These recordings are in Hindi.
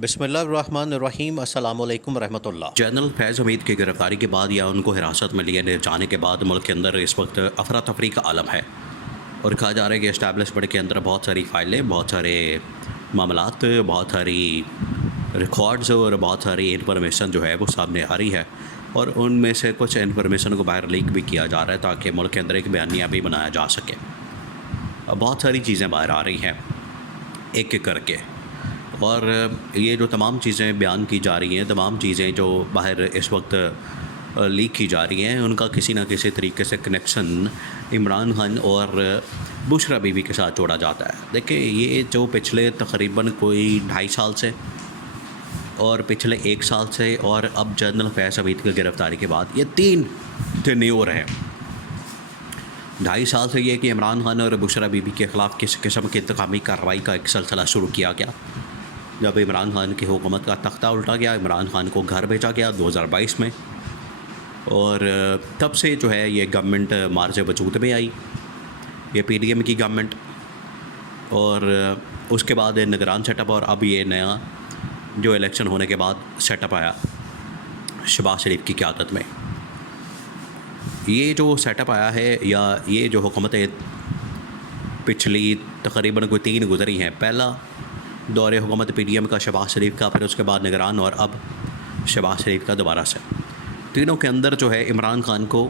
बिस्मिल्लाहिर्रहमानिर्रहीम अस्सलामु अलैकुम रहमतुल्लाह। जनरल फैज़ हमीद की गिरफ़्तारी के बाद या उनको हिरासत में लिए जाने के बाद मुल्क के अंदर इस वक्त अफरा तफरी का आलम है और कहा जा रहा है कि इस्टेब्लिशमेंट के अंदर बहुत सारी फ़ाइलें, बहुत सारे मामलात, बहुत सारी रिकॉर्ड्स और बहुत सारी इन्फॉर्मेशन जो है वो सामने आ रही है और उनमें से कुछ इन्फॉर्मेशन को बाहर लीक भी किया जा रहा है ताकि मुल्क के अंदर एक बयानिया भी बनाया जा सके। बहुत सारी चीज़ें बाहर आ रही हैं एक एक करके, और ये जो तमाम चीज़ें बयान की जा रही हैं, तमाम चीज़ें जो बाहर इस वक्त लीक की जा रही हैं, उनका किसी न किसी तरीके से कनेक्शन इमरान खान और बुशरा बीबी के साथ जोड़ा जाता है। देखिए, ये जो पिछले तकरीबन कोई 2.5 साल से और पिछले 1 साल से और अब जनरल फैज़ हमीद की गिरफ़्तारी के बाद ये 3 टेन्योर हैं। 2.5 साल से ये कि इमरान खान और बुशरा बीबी के ख़िलाफ़ किस किस्म की इंतकामी कार्रवाई का एक सिलसिला शुरू किया गया। जब इमरान खान की हुकूमत का तख्ता उल्टा गया, इमरान खान को घर भेजा गया 2022 में, और तब से जो है ये गवर्नमेंट मार्ज वजूद में आई, ये पीडीएम की गवर्नमेंट, और उसके बाद निगरान सेटअप, और अब ये नया जो इलेक्शन होने के बाद सेटअप आया शहबाज शरीफ की क़यादत में। ये जो सेटअप आया है या ये जो हुकूमतें पिछली तकरीबन कोई 3 गुजरी हैं, पहला दौरे हुकूमत पीडीएम का शहबाज शरीफ का, फिर उसके बाद निगरान, और अब शहबाज शरीफ का दोबारा से। तीनों के अंदर जो है इमरान खान को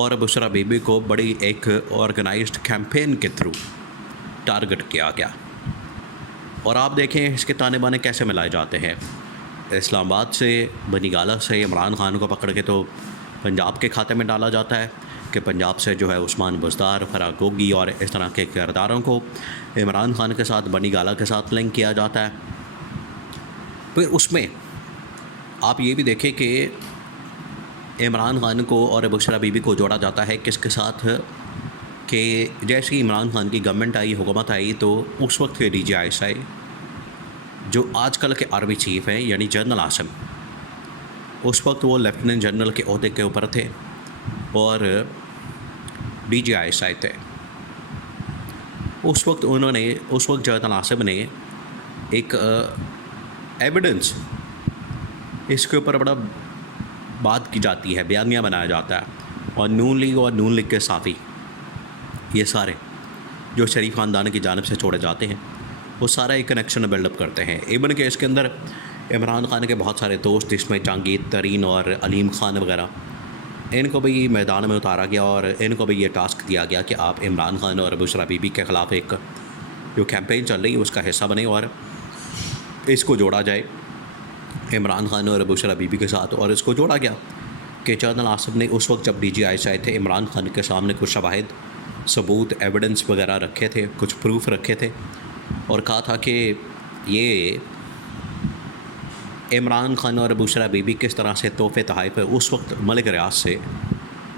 और बुशरा बीबी को बड़ी एक ऑर्गेनाइज्ड कैंपेन के थ्रू टारगेट किया गया। और आप देखें इसके ताने बाने कैसे मिलाए जाते हैं। इस्लामाबाद से, बनी गाला से इमरान खान को पकड़ के तो पंजाब के खाते में डाला जाता है कि पंजाब से जो है उस्मान बुज़दार, फराह गोगी और इस तरह के किरदारों को इमरान खान के साथ, बनी गाला के साथ लिंक किया जाता है। फिर उसमें आप ये भी देखें कि इमरान खान को और बुशरा बीबी को जोड़ा जाता है किसके साथ, कि जैसे ही इमरान खान की गवर्नमेंट आई, हुकूमत आई, तो उस वक्त के DGI जो आजकल के आर्मी चीफ़ हैं यानी जनरल आसिम, उस वक्त वो लेफ्टिनेंट जनरल के ओहदे के ऊपर थे और DGI थे। उस वक्त जनरल आसिम ने एक एविडेंस, इसके ऊपर बड़ा बात की जाती है, बयानिया बनाया जाता है, और नून लीग के साथी ये सारे जो शरीफ ख़ानदान की जानिब से छोड़े जाते हैं, वो सारा एक कनेक्शन बिल्डअप करते हैं। इवन के इसके अंदर इमरान खान के बहुत सारे दोस्त, इसमें जहांगीर तरीन और अलीम खान वगैरह, इनको भी मैदान में उतारा गया और इनको भी ये टास्क दिया गया कि आप इमरान खान और बुशरा बीबी के ख़िलाफ़ एक जो कैंपेन चल रही है उसका हिस्सा बने और इसको जोड़ा जाए इमरान खान और बुशरा बीबी के साथ। और इसको जोड़ा गया कि जनरल आसिफ ने उस वक्त जब DGI आए थे, इमरान खान के सामने कुछ शवाहिद, सबूत, एविडेंस वगैरह रखे थे, कुछ प्रूफ रखे थे, और कहा था कि ये इमरान खान और बुशरा बीबी किस तरह से तोहफ़े तोहफ़े उस वक्त मलिक रियाज से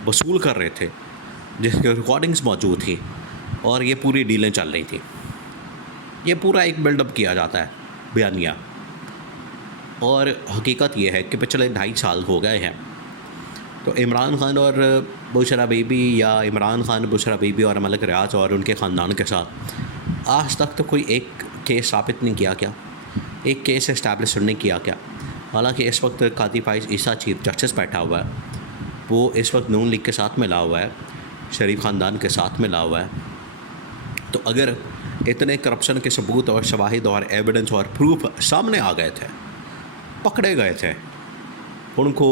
वसूल कर रहे थे, जिसकी रिकॉर्डिंग्स मौजूद थी, और ये पूरी डीलें चल रही थी। ये पूरा एक बिल्डअप किया जाता है बयानिया, और हकीकत ये है कि पिछले 2.5 साल हो गए हैं, तो इमरान खान और बुशरा बीबी या इमरान खान, बुशरा बीबी और मलिक रियाज और उनके ख़ानदान के साथ आज तक तो कोई एक केस साबित नहीं किया गया, एक केस इस्टेब्लिश नहीं किया गया। हालांकि इस वक्त कादी फाइज़ ईसा चीफ जस्टिस बैठा हुआ है, वो इस वक्त नून लीग के साथ मिला हुआ है, शरीफ ख़ानदान के साथ मिला हुआ है। तो अगर इतने करप्शन के सबूत और शवाहिद और एविडेंस और प्रूफ सामने आ गए थे, पकड़े गए थे, उनको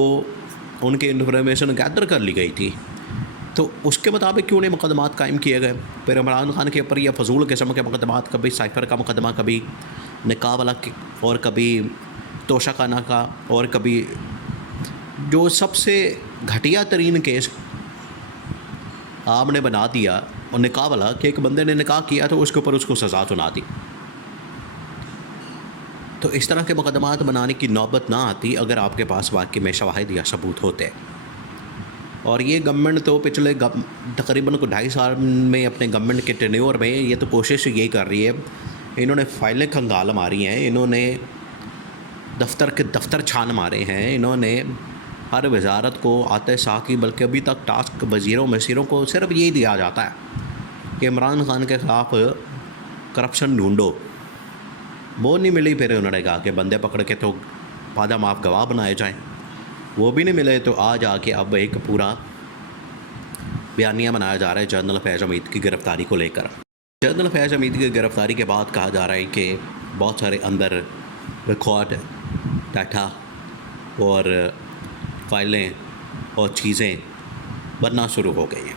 उनके इन्फॉर्मेशन गैदर कर ली गई थी, तो उसके मुताबिक क्यों नहीं मुकदमात कायम किए गए। फिर इमरान खान के ऊपर यह फजूल किस्म के मुकदमात, कभी साइफ़र का मुकदमा, कभी निकाह वाला, और कभी तोशाखाना का, और कभी जो सबसे घटिया तरीन केस आपने बना दिया और निकाह वाला, कि एक बंदे ने निकाह किया तो उसके ऊपर उसको सज़ा सुना दी। तो इस तरह के मुकदमात बनाने की नौबत ना आती अगर आपके पास वाकई में शवाहिद या सबूत होते। और ये गवर्नमेंट तो पिछले तकरीबन को 2.5 साल में अपने गवर्नमेंट के टेन्योर में ये तो कोशिश यही कर रही है, इन्होंने फाइलें खंगाल मारी हैं, इन्होंने दफ्तर के दफ्तर छान मारे हैं, इन्होंने हर वजारत को आते साकी, बल्कि अभी तक टास्क वज़ीरों मसीरों को सिर्फ यही दिया जाता है कि इमरान खान के ख़िलाफ़ करप्शन ढूंढो, वो नहीं मिली, फिर उन्होंने कहा कि बंदे पकड़ के तो पादा माफ गवाह बनाए जाएं। वो भी नहीं मिले तो आज आके अब एक पूरा बयानिया बनाया जा रहा है जनरल फैज़ हमीद की गिरफ़्तारी को लेकर। जनरल फैज़ हमीद की गिरफ़्तारी के बाद कहा जा रहा है कि बहुत सारे अंदर रिकॉर्ड, डाटा और फाइलें और चीज़ें बनना शुरू हो गई हैं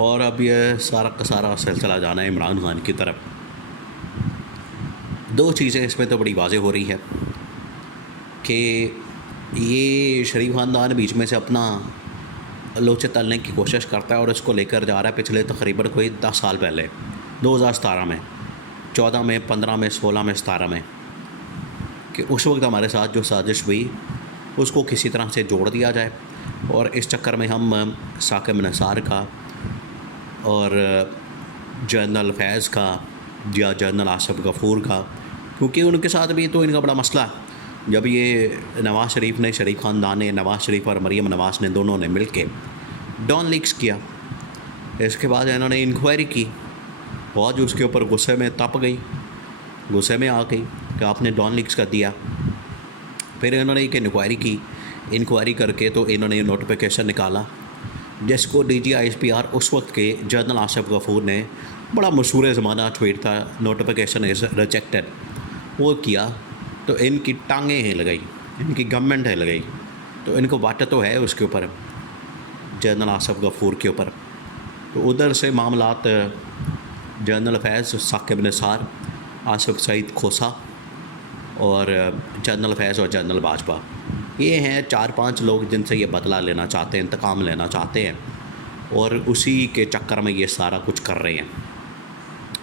और अब यह सारा का सारा सिलसिला जाना है इमरान खान की तरफ। दो चीज़ें इसमें तो बड़ी वाज़ेह हो रही है कि ये शरीफ ख़ानदान बीच में से अपना लोचे तलने की कोशिश करता है और उसको लेकर जा रहा है पिछले तकरीबन कोई 10 साल पहले, 2017 में, 14 में, 15 में, 16 में, 17 में, कि उस वक्त हमारे साथ जो साजिश हुई उसको किसी तरह से जोड़ दिया जाए और इस चक्कर में हम साकिब निसार का और जनरल फैज़ का या जनरल आसिफ गफूर का, क्योंकि उनके साथ भी तो इनका बड़ा मसला है। जब ये नवाज़ शरीफ ने, शरीफ ख़ानदान ने, नवाज़ शरीफ और मरीम नवाज़ ने, दोनों ने मिल के डॉन लीक्स किया, इसके बाद इन्होंने इंक्वायरी की, फौज उसके ऊपर गुस्से में तप गई, गुस्से में आ गई कि आपने डॉन लीक्स कर दिया। फिर इन्होंने एक इंक्वायरी की, इंक्वायरी करके तो इन्होंने नोटिफिकेशन निकाला जिसको DGISPR उस वक्त के जनरल आसिफ गफूर ने, बड़ा मशहूर ज़माना ट्वीट था, नोटिफिकेशन इज़ रिजेक्टेड, वो किया तो इनकी टांगें हिल गई, इनकी गवर्नमेंट हिल गई। तो इनको वाट तो है उसके ऊपर, जनरल आसिफ गफूर के ऊपर। तो उधर से मामलात जनरल फैज़, साकिब निसार, आसिफ सईद खोसा और जनरल फैज़ और जनरल बाजवा, ये हैं 4-5 लोग जिनसे ये बदला लेना चाहते हैं, इंतकाम लेना चाहते हैं और उसी के चक्कर में ये सारा कुछ कर रहे हैं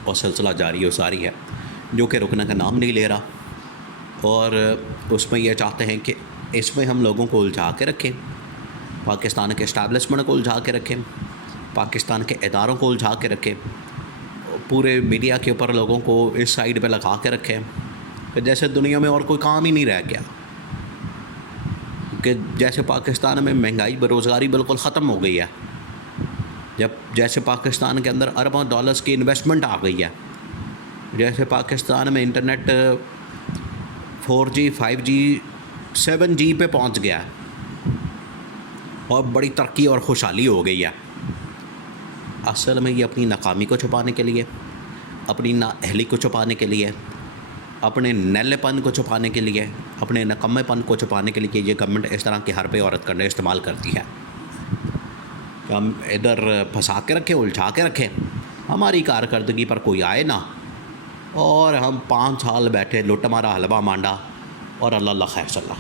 और सिलसिला जारी और सारी है जो कि रुकने का नाम नहीं ले रहा। और उसमें ये चाहते हैं कि इसमें हम लोगों को उलझा के रखें, पाकिस्तान के इस्टेब्लिशमेंट को उलझा के रखें, पाकिस्तान के इदारों को उलझा के रखें, पूरे मीडिया के ऊपर लोगों को इस साइड पे लगा के रखें कि जैसे दुनिया में और कोई काम ही नहीं रह गया, कि जैसे पाकिस्तान में महंगाई, बेरोज़गारी बिल्कुल ख़त्म हो गई है, जब जैसे पाकिस्तान के अंदर अरबों डॉलर्स की इन्वेस्टमेंट आ गई है, जैसे पाकिस्तान में इंटरनेट 4G, 5G, 7G पे पहुंच गया है और बड़ी तरक्की और खुशहाली हो गई है। असल में ये अपनी नाकामी को छुपाने के लिए, अपनी नाअहली को छुपाने के लिए, अपने नैलेपन को छुपाने के लिए, अपने नकम्मेपन को छुपाने के लिए ये गवर्नमेंट इस तरह के हरबे और हथकंडे इस्तेमाल करती है। हम इधर फंसा के रखें, उलझा के रखें, हमारी कारकर्दगी पर कोई आए ना और हम 5 साल बैठे लुट मारा हलवा मांडा और अल्लाह खैर सल्ला।